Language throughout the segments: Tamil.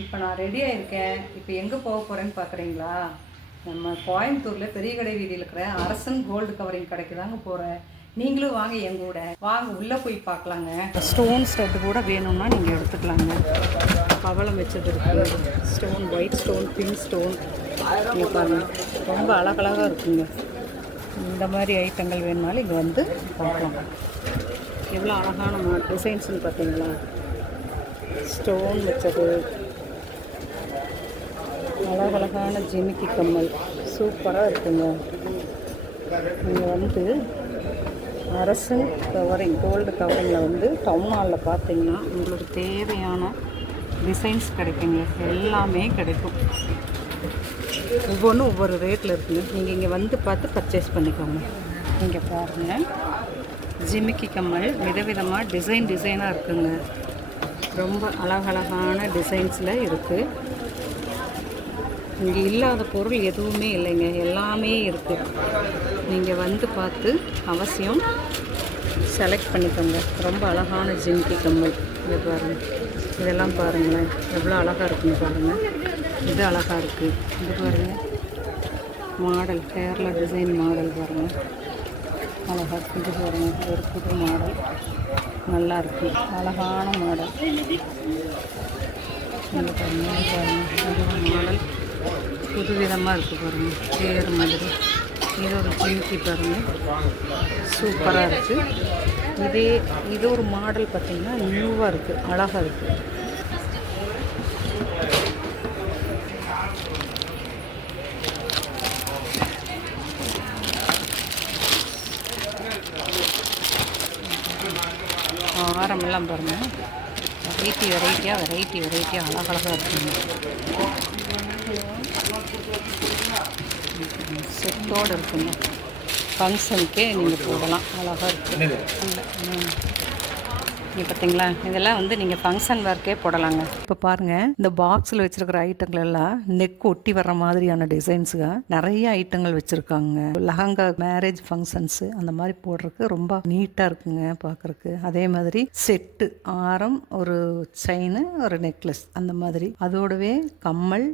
இப்போ நான் ரெடியாக இருக்கேன் இப்போ எங்கே போக போகிறேன்னு பார்க்குறீங்களா நம்ம கோயம்புத்தூரில் பெரிய கடை வீதியில் இருக்கிற அரசன் கோல்டு கவரிங் கடைக்கு தாங்க போகிறேன் நீங்களும் வாங்க எங்க கூட. வாங்க உள்ளே போய் பார்க்கலாங்க. ஸ்டோன் ஸ்டெட்டு கூட வேணும்னா நீங்கள் எடுத்துக்கலாங்க. பவளம் வச்சது இருக்குது stone white stone pink stone பாருங்க. ரொம்ப அழகழகாக இருக்குங்க. இந்த மாதிரி ஐட்டங்கள் வேணுனாலும் இங்கே வந்து பார்க்கலாம். எவ்வளோ அழகான டிசைன்ஸ்னு பார்த்தீங்களா ஸ்டோன் வச்சது. அழகழகான ஜிமிக்கி கம்மல். சூப்பராக இருக்குங்க. நீங்கள் வந்து அரசன் கவரிங் கோல்டு கவரிங்கில் வந்து டவுன் ஹாலில் பார்த்தீங்கன்னா உங்களுக்கு தேவையான டிசைன்ஸ் கிடைக்குங்க. எல்லாமே கிடைக்கும். ஒவ்வொன்றும் ஒவ்வொரு ரேட்டில் இருக்குங்க. நீங்கள் இங்கே வந்து பார்த்து பர்ச்சேஸ் பண்ணிக்கோங்க. இங்கே பாருங்கள் ஜிமிக்கி கம்மல் விதவிதமாக டிசைன் டிசைனாக இருக்குங்க. ரொம்ப அழகழகான டிசைன்ஸில் இருக்குது இங்கே இல்லாத பொருள் எதுவுமே இல்லைங்க. எல்லாமே இருக்குது நீங்கள் வந்து பார்த்து அவசியம் செலக்ட் பண்ணிக்கோங்க. ரொம்ப அழகான ஜிங்கி கம்மல். இதை பாருங்கள் இதெல்லாம் பாருங்களேன். எவ்வளோ அழகாக இருக்குன்னு பாருங்கள் இது அழகாக இருக்குது இது பாருங்கள் மாடல். கேரளா டிசைன் மாடல் பாருங்கள் அழகாக இருக்குது இது பாருங்கள் ஒரு புது மாடல். நல்லா இருக்குது அழகான மாடல். பாருங்கள் பாருங்கள் இது மாடல். புது விதமாக இருக்குது பாருங்கள் வேறு மாதிரி. இது ஒரு ஜிமிக்கி பாருங்கள் சூப்பராக இருக்குது இதே இது ஒரு மாடல் பார்த்திங்கன்னா நியூவாக இருக்குது அழகாக இருக்குது ஆரமெல்லாம் பாருங்கள் வெரைட்டி வெரைட்டியாக வெரைட்டி வெரைட்டியாக அழகழகாக இருக்குங்க. செட்டோடு இருக்குங்க. ஃபங்க்ஷனுக்கே நீங்கள் போடலாம். அழகாக இருக்குது இங்கே பார்த்தீங்களா இதெல்லாம் வந்து நீங்கள் ஃபங்க்ஷன் ஒர்க்கே போடலாங்க. இப்போ பாருங்கள் இந்த பாக்ஸில் வச்சுருக்கிற ஐட்டங்கள் எல்லாம் நெக் ஒட்டி வர்ற மாதிரியான டிசைன்ஸுங்க நிறைய ஐட்டங்கள் வச்சுருக்காங்க. லஹங்கா மேரேஜ் ஃபங்க்ஷன்ஸு அந்த மாதிரி போடுறதுக்கு ரொம்ப நீட்டாக இருக்குங்க பார்க்குறக்கு அதே மாதிரி செட்டு ஆரம் ஒரு செயின் ஒரு நெக்லஸ் அந்த மாதிரி. அதோடவே கம்மல்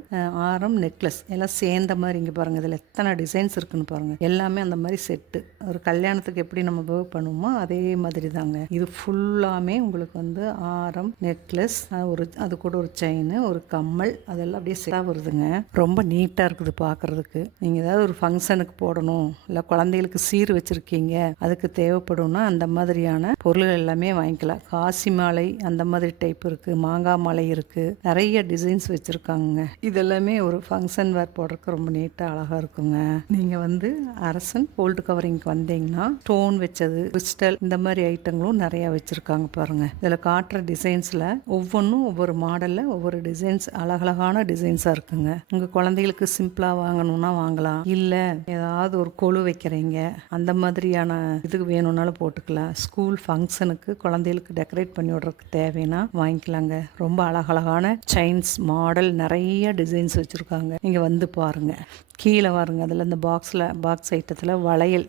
ஆரம் நெக்லஸ் எல்லாம் சேர்ந்த மாதிரி இங்கே பாருங்கள் இதில் எத்தனை டிசைன்ஸ் இருக்குன்னு பாருங்கள் எல்லாமே அந்த மாதிரி செட்டு ஒரு கல்யாணத்துக்கு எப்படி நம்ம பண்ணுவோமோ அதே மாதிரி தாங்க. இது ஃபுல்லாமே உங்களுக்கு வந்து ஆரம் நெக்லஸ் ஒரு அது கூட ஒரு செயின் ஒரு கம்மல் அதெல்லாம் அப்படியே செட்டாக வருதுங்க. ரொம்ப நீட்டாக இருக்குது பார்க்குறதுக்கு நீங்கள் ஏதாவது ஒரு ஃபங்க்ஷனுக்கு போடணும் இல்லை குழந்தைகளுக்கு சீர் வச்சுருக்கீங்க அதுக்கு தேவைப்படும்னா அந்த மாதிரியான பொருள்கள் எல்லாமே வாங்கிக்கலாம். காசி மாலை அந்த மாதிரி டைப் இருக்குது மாங்காய் மாலை இருக்குது நிறைய டிசைன்ஸ் வச்சுருக்காங்க இதெல்லாமே ஒரு ஃபங்க்ஷன் வேர் போடுறதுக்கு ரொம்ப நீட்டாக அழகாக இருக்குங்க. நீங்கள் வந்து அரசன் கோல்டு கவரிங்க்கு வந்தீங்கன்னா ஸ்டோன் வச்சது கிறிஸ்டல் இந்த மாதிரி ஐட்டங்களும் நிறையா வச்சுருக்காங்க பாருங்க. இதில் காட்டுற டிசைன்ஸில் ஒவ்வொன்றும் ஒவ்வொரு மாடலில் ஒவ்வொரு டிசைன்ஸ் அழகழகான டிசைன்ஸாக இருக்குங்க. உங்கள் குழந்தைகளுக்கு சிம்பிளாக வாங்கணும்னா வாங்கலாம். இல்லை ஏதாவது ஒரு கொழு வைக்கிறீங்க அந்த மாதிரியான இதுக்கு வேணும்னாலும் போட்டுக்கலாம். ஸ்கூல் ஃபங்க்ஷனுக்கு குழந்தைகளுக்கு டெக்கரேட் பண்ணி விடுறதுக்கு தேவைன்னா வாங்கிக்கலாங்க. ரொம்ப அழகழகான செயின்ஸ் மாடல் நிறைய டிசைன்ஸ் வச்சுருக்காங்க. நீங்கள் வந்து பாருங்கள் கீழே வாருங்க அதில் இந்த பாக்ஸில் பாக்ஸ் ஐட்டத்தில் வளையல்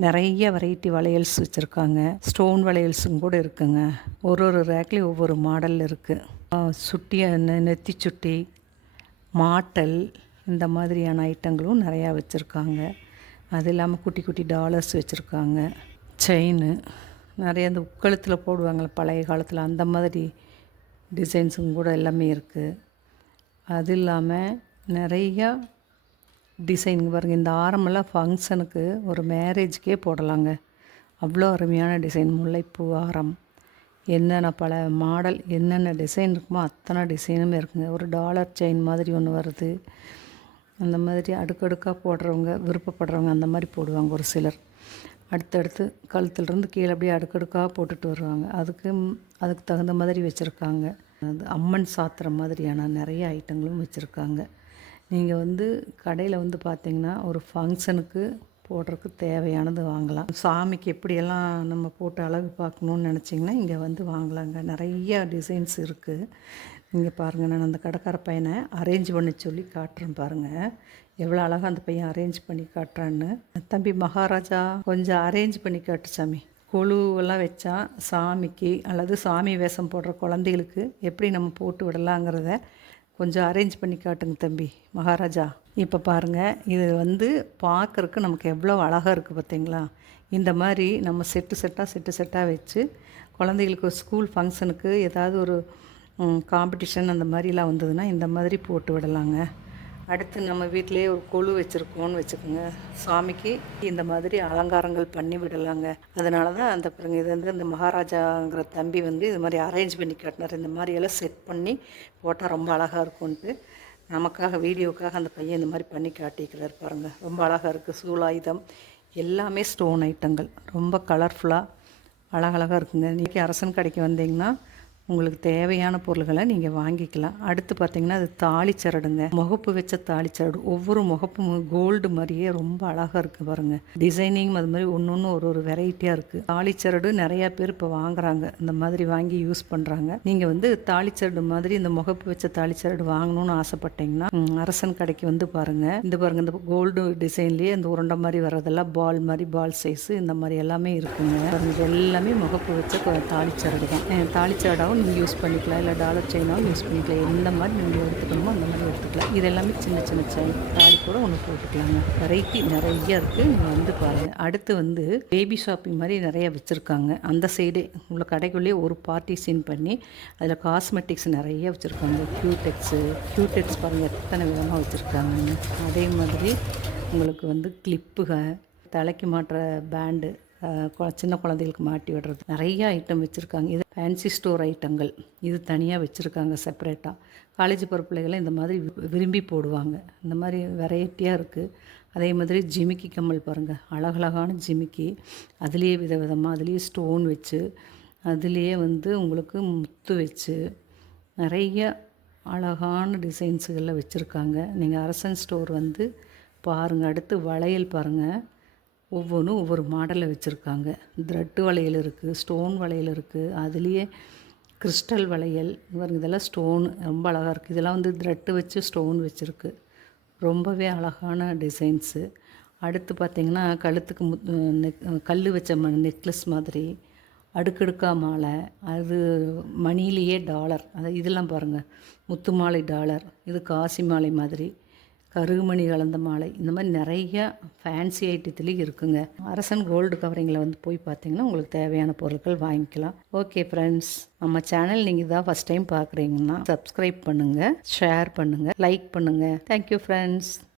நிறைய வெரைட்டி வளையல்ஸ் வச்சுருக்காங்க. ஸ்டோன் வளையல்ஸும் கூட இருக்குங்க. ஒரு ஒரு ரேக்லேயும் ஒவ்வொரு மாடல் இருக்குது சுட்டி நெ- நெத்தி சுட்டி மாட்டல் இந்த மாதிரியான ஐட்டங்களும் நிறையா வச்சுருக்காங்க. அது இல்லாமல் குட்டி குட்டி டாலர்ஸ் வச்சுருக்காங்க. செயின் நிறைய இந்த உட்கழுத்தில் போடுவாங்களே பழைய காலத்தில் அந்த மாதிரி டிசைன்ஸும் கூட எல்லாமே இருக்குது அது இல்லாமல் நிறையா டிசைன் பாருங்கள் இந்த ஆரமெல்லாம் ஃபங்க்ஷனுக்கு ஒரு மேரேஜ்க்கே போடலாங்க. அவ்வளோ அருமையான டிசைன் முல்லைப்பூ ஆரம் என்னென்ன பல மாடல் என்னென்ன டிசைன் இருக்குமோ அத்தனை டிசைனுமே இருக்குங்க. ஒரு டாலர் செயின் மாதிரி ஒன்று வருது. அந்த மாதிரி அடுக்கடுக்காக போடுறவங்க விருப்பப்படுறவங்க அந்த மாதிரி போடுவாங்க ஒரு சிலர். அடுத்தடுத்து கழுத்துலேருந்து கீழே அப்படியே அடுக்கடுக்காக போட்டுட்டு வருவாங்க. அதுக்கு அதுக்கு தகுந்த மாதிரி வச்சுருக்காங்க. அது அம்மன் சாத்துற மாதிரியான நிறைய ஐட்டங்களும் வச்சுருக்காங்க. நீங்கள் வந்து கடையில் வந்து பார்த்தீங்கன்னா ஒரு ஃபங்க்ஷனுக்கு போடுறதுக்கு தேவையானது வாங்கலாம். சாமிக்கு எப்படியெல்லாம் நம்ம போட்டு அழகு பார்க்கணுன்னு நினச்சிங்கன்னா இங்கே வந்து வாங்கலாங்க. நிறைய டிசைன்ஸ் இருக்குது நீங்கள் பாருங்கள் நான் அந்த கடைக்கார பையனை அரேஞ்ச் பண்ண சொல்லி காட்டுறேன் பாருங்கள் எவ்வளோ அழகாக அந்த பையன் அரேஞ்ச் பண்ணி காட்டுறான்னு. தம்பி மகாராஜா கொஞ்சம் அரேஞ்ச் பண்ணி காட்டு சாமி. குழுவெல்லாம் வச்சா சாமிக்கு அல்லது சாமி வேஷம் போடுற குழந்தைகளுக்கு எப்படி நம்ம போட்டு விடலாங்கிறத கொஞ்சம் அரேஞ்ச் பண்ணி காட்டுங்க தம்பி. மகாராஜா இப்போ பாருங்கள் இது வந்து பார்க்குறக்கு நமக்கு எவ்வளோ அழகாக இருக்குது பார்த்தீங்களா இந்த மாதிரி நம்ம செட்டு செட்டாக செட்டு செட்டாக வச்சு குழந்தைகளுக்கு ஒரு ஸ்கூல் ஃபங்க்ஷனுக்கு ஏதாவது ஒரு காம்படிஷன் அந்த மாதிரிலாம் வந்ததுன்னா இந்த மாதிரி போட்டு விடலாங்க. அடுத்து நம்ம வீட்டிலேயே ஒரு கொழு வச்சுருக்கோம்னு வச்சுக்கோங்க. சாமிக்கு இந்த மாதிரி அலங்காரங்கள் பண்ணி விடலாங்க. அதனால தான் அந்த பிறகு இது வந்து இந்த மகாராஜாங்கிற தம்பி வந்து இது மாதிரி அரேஞ்ச் பண்ணி காட்டினார். இந்த மாதிரி எல்லாம் செட் பண்ணி போட்டால் ரொம்ப அழகாக இருக்கும்ன்ட்டு நமக்காக வீடியோக்காக அந்த பையன் இந்த மாதிரி பண்ணி காட்டிக்கிறார் பாருங்கள் ரொம்ப அழகாக இருக்குது சூலாயுதம் எல்லாமே ஸ்டோன் ஐட்டங்கள் ரொம்ப கலர்ஃபுல்லாக அழகழகாக இருக்குங்க. இன்றைக்கி அரசன் கடைக்கு வந்தீங்கன்னா உங்களுக்கு தேவையான பொருள்களை நீங்கள் வாங்கிக்கலாம். அடுத்து பார்த்தீங்கன்னா அது தாளிச்சரடுங்க முகப்பு வச்ச தாளிச்சரடு ஒவ்வொரு முகப்பும் கோல்டு மாதிரியே ரொம்ப அழகாக இருக்குது பாருங்கள் டிசைனிங் அது மாதிரி ஒன்று ஒன்று ஒரு ஒரு வெரைட்டியாக இருக்குது தாளிச்சரடு நிறையா பேர் இப்போ வாங்குறாங்க. இந்த மாதிரி வாங்கி யூஸ் பண்ணுறாங்க நீங்கள் வந்து தாளிச்சரடு மாதிரி இந்த முகப்பு வச்ச தாளிச்சரடு வாங்கணும்னு ஆசைப்பட்டீங்கன்னா அரசன் கடைக்கு வந்து பாருங்கள் இந்த பாருங்கள் இந்த கோல்டு டிசைன்லேயே இந்த உருண்டை மாதிரி வர்றதெல்லாம் பால் மாதிரி பால் சைஸு இந்த மாதிரி எல்லாமே இருக்குங்க. இது எல்லாமே முகப்பு வச்ச கொ- தாளிச்சரடு தான். அஹ் தாளிச்சரடாவும் நீங்கள் யூஸ் பண்ணிக்கலாம். இல்லை டாலர் செயினாகவும் யூஸ் பண்ணிக்கலாம். எந்த மாதிரி நீங்கள் எடுத்துக்கணுமோ அந்த மாதிரி எடுத்துக்கலாம். இது எல்லாமே சின்ன சின்ன செயின். தாலி கூட ஒன்று போட்டுக்கலாங்க. வெரைட்டி நிறைய இருக்குது நீங்கள் வந்து பாருங்கள் அடுத்து வந்து பேபி ஷாப்பிங் மாதிரி நிறைய வச்சுருக்காங்க. அந்த சைடே உள்ள கடைக்குள்ளேயே ஒரு பார்ட்டி சீன் பண்ணி அதில் காஸ்மெட்டிக்ஸ் நிறைய வச்சுருக்காங்க. க்யூடெக்ஸு க்யூடெக்ஸ் பாருங்கள் எத்தனை விதமாக வச்சுருக்காங்க அதே மாதிரி உங்களுக்கு வந்து கிளிப்புக தலைக்கு மாட்டுற பேண்டு சின்ன குழந்தைகளுக்கு மாட்டி விடுறது. நிறைய ஐட்டம் வச்சுருக்காங்க. இது ஃபேன்சி ஸ்டோர் ஐட்டங்கள் இது தனியாக வச்சுருக்காங்க செப்பரேட்டாக காலேஜ் போகிற பிள்ளைகளை இந்த மாதிரி விரும்பி போடுவாங்க. இந்த மாதிரி வெரைட்டியாக இருக்குது அதே மாதிரி ஜிமிக்கி கம்மல் பாருங்கள் அழகழகான ஜிமிக்கி. அதுலேயே விதவிதமாக அதுலேயே ஸ்டோன் வச்சு அதுலேயே வந்து உங்களுக்கு முத்து வச்சு நிறைய அழகான டிசைன்ஸுகளில் வச்சுருக்காங்க. நீங்கள் அரசன் ஸ்டோர் வந்து பாருங்கள் அடுத்து வளையல் பாருங்கள் ஒவ்வொன்றும் ஒவ்வொரு மாடலில் வச்சுருக்காங்க. த்ரெட்டு வளையல் இருக்குது ஸ்டோன் வளையல் இருக்குது அதுலேயே கிறிஸ்டல் வளையல். இதெல்லாம் ஸ்டோன் ரொம்ப அழகாக இருக்குது இதெல்லாம் வந்து த்ரெட்டு வச்சு ஸ்டோன் வச்சுருக்கு. ரொம்பவே அழகான டிசைன்ஸு அடுத்து பார்த்திங்கன்னா கழுத்துக்கு முத் நெக் கல் வச்ச ம நெக்லஸ் மாதிரி. அடுக்கடுக்கா மாலை. அது மணிலேயே டாலர் அது இதெல்லாம் பாருங்கள் முத்து மாலை டாலர் இது காசி மாலை மாதிரி. கருகுமணி கலந்த மாலை. இந்த மாதிரி நிறைய ஃபேன்சி ஐட்டத்துலேயும் இருக்குங்க. அரசன் கோல்டு கவரிங்கில் வந்து போய் பார்த்தீங்கன்னா உங்களுக்கு தேவையான பொருட்கள் வாங்கிக்கலாம். ஓகே ஃப்ரெண்ட்ஸ் நம்ம சேனல் நீங்கள் தான் ஃபஸ்ட் டைம் பார்க்குறீங்கன்னா சப்ஸ்கிரைப் பண்ணுங்கள் ஷேர் பண்ணுங்கள் லைக் பண்ணுங்கள் தேங்க்யூ ஃப்ரெண்ட்ஸ்